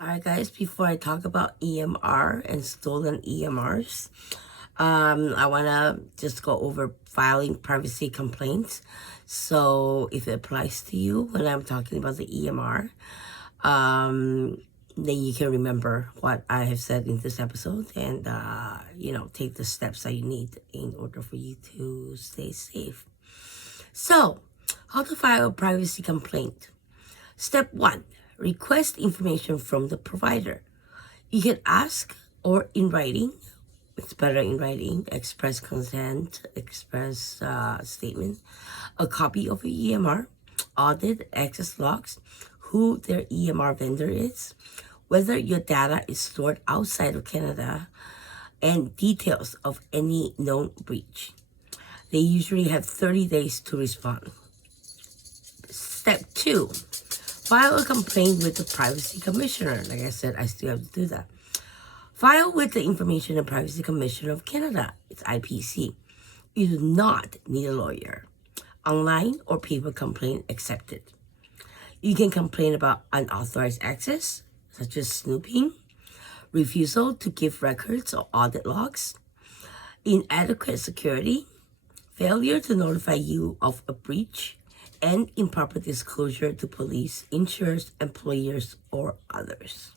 Alright guys, before I talk about EMR and stolen EMRs, I want to just go over filing privacy complaints. So if it applies to you when I'm talking about the EMR, then you can remember what I have said in this episode and, take the steps that you need in order for you to stay safe. So, how to file a privacy complaint. Step 1. Request information from the provider. You can ask or in writing. It's better in writing. Express consent, express statement. A copy of your EMR, audit, access logs, who their EMR vendor is, whether your data is stored outside of Canada, and details of any known breach. They usually have 30 days to respond. Step 2. File a complaint with the Privacy Commissioner. Like I said, I still have to do that. File with the Information and Privacy Commissioner of Canada. It's IPC. You do not need a lawyer. Online or paper complaint accepted. You can complain about unauthorized access, such as snooping, refusal to give records or audit logs, inadequate security, failure to notify you of a breach, and improper disclosure to police, insurers, employers, or others.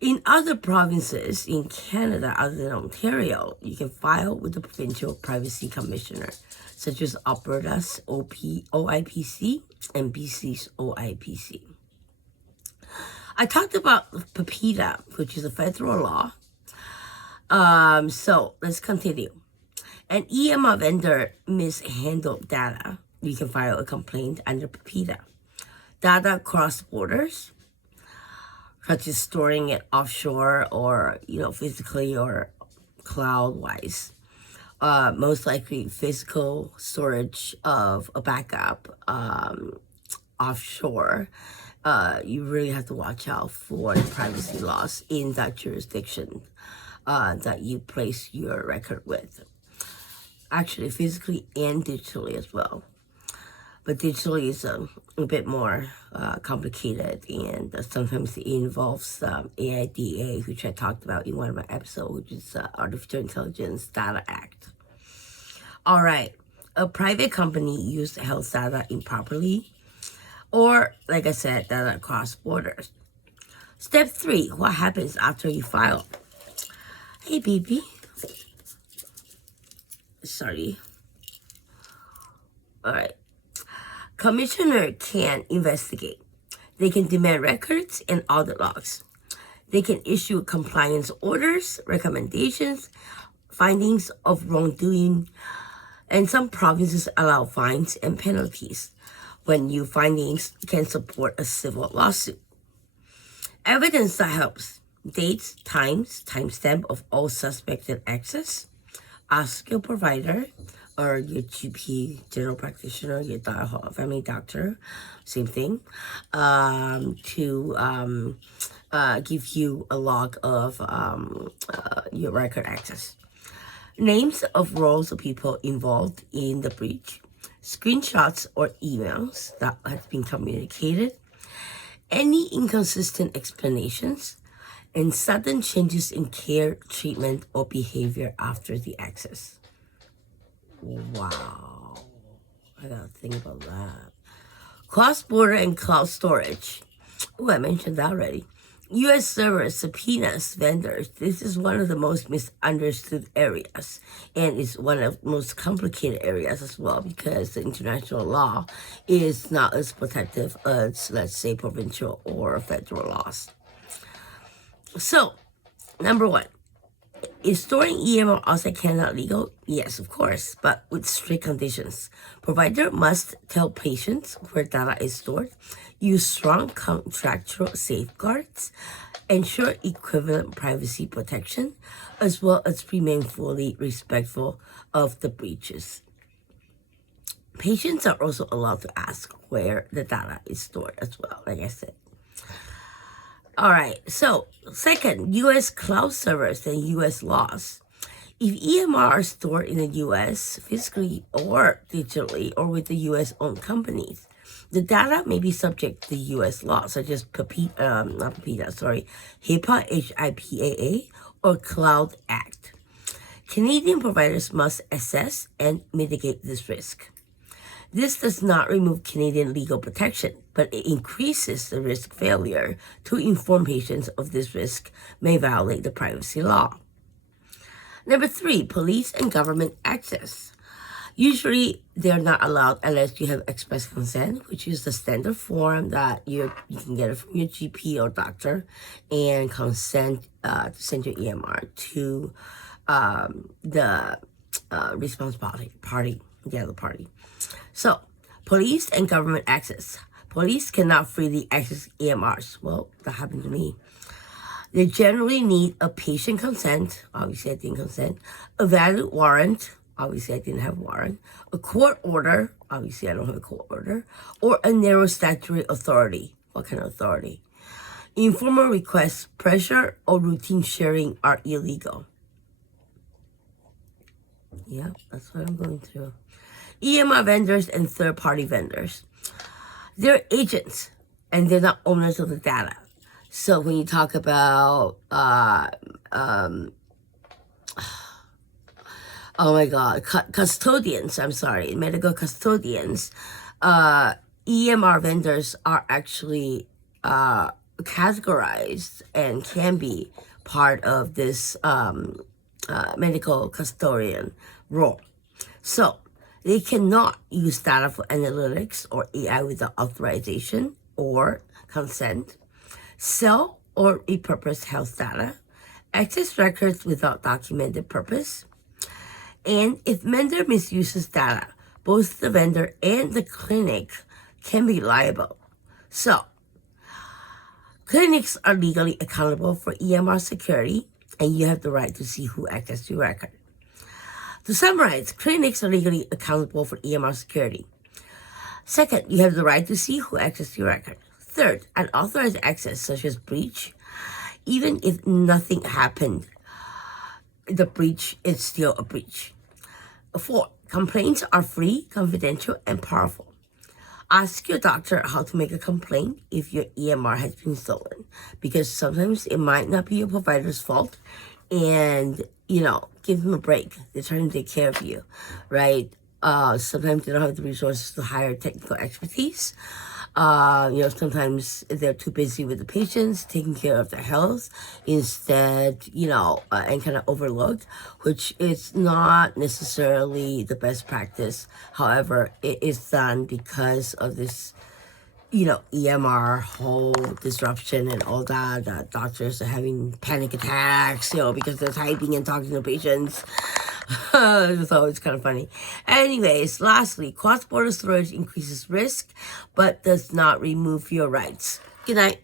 In other provinces in Canada other than Ontario, you can file with the Provincial Privacy Commissioner, such as Alberta's OIPC and BC's OIPC. I talked about PIPEDA, which is a federal law. So let's continue. An EMR vendor mishandled data. You can file a complaint under PIPEDA. Data cross borders, such as storing it offshore or, physically or cloud-wise. Most likely physical storage of a backup offshore. You really have to watch out for the privacy laws in that jurisdiction that you place your record with. Actually, physically and digitally as well. But digitally is a bit more complicated, and sometimes it involves AIDA, which I talked about in one of my episodes, which is Artificial Intelligence Data Act. All right, a private company used health data improperly, or, like I said, data across borders. Step 3, what happens after you file? Hey, baby. Sorry. All right. Commissioner can investigate. They can demand records and audit logs. They can issue compliance orders, recommendations, findings of wrongdoing, and some provinces allow fines and penalties when new findings can support a civil lawsuit. Evidence that helps. Dates, times, timestamp of all suspected access. Ask your provider or your GP, general practitioner, your family doctor, same thing, to give you a log of your record access. Names of roles of people involved in the breach, screenshots or emails that have been communicated, any inconsistent explanations, and sudden changes in care, treatment, or behavior after the access. Wow. I gotta think about that. Cross-border and cloud storage. Oh, I mentioned that already. U.S. servers subpoenas vendors. This is one of the most misunderstood areas, and it's one of the most complicated areas as well, because the international law is not as protective as, let's say, provincial or federal laws. So, number 1, is storing EMR outside Canada legal? Yes, of course, but with strict conditions. Provider must tell patients where data is stored, use strong contractual safeguards, ensure equivalent privacy protection, as well as remain fully respectful of the breaches. Patients are also allowed to ask where the data is stored as well, like I said. All right, so second, U.S. cloud servers and U.S. laws. If EMR are stored in the U.S. physically or digitally or with the U.S. owned companies, The data may be subject to U.S. law, such as HIPAA, HIPAA, or Cloud Act. Canadian providers must assess and mitigate this risk. This does not remove Canadian legal protection, but it increases the risk failure to inform patients of this risk may violate the privacy law. Number 3, police and government access. Usually, they're not allowed unless you have express consent, which is the standard form that you can get it from your GP or doctor, and consent to send your EMR to the response party, the other party. So, police and government access. Police cannot freely access EMRs. Well, that happened to me. They generally need a patient consent. Obviously, I didn't consent. A valid warrant. Obviously, I didn't have a warrant. A court order. Obviously, I don't have a court order. Or a narrow statutory authority. What kind of authority? Informal requests, pressure, or routine sharing are illegal. Yeah, that's what I'm going through. EMR vendors and third-party vendors. They're agents, and they're not owners of the data. So when you talk about, oh my God, medical custodians, EMR vendors are actually categorized and can be part of this medical custodian role. So they cannot use data for analytics or AI without authorization or consent, sell or repurpose health data, access records without documented purpose, and if vendor misuses data, both the vendor and the clinic can be liable. So, clinics are legally accountable for EMR security, and you have the right to see who accessed your record. To summarize, clinics are legally accountable for EMR security. Second, you have the right to see who accessed your record. Third, unauthorized access, such as breach, even if nothing happened, the breach is still a breach. 4, complaints are free, confidential, and powerful. Ask your doctor how to make a complaint if your EMR has been stolen, because sometimes it might not be your provider's fault, and, give them a break. They're trying to take care of you, right? Sometimes they don't have the resources to hire technical expertise. Sometimes they're too busy with the patients, taking care of their health instead, and kind of overlooked, which is not necessarily the best practice. However, it is done because of this, EMR whole disruption and all that. Doctors are having panic attacks, because they're typing and talking to patients. So it's kind of funny. Anyways, lastly, cross-border storage increases risk, but does not remove your rights. Good night.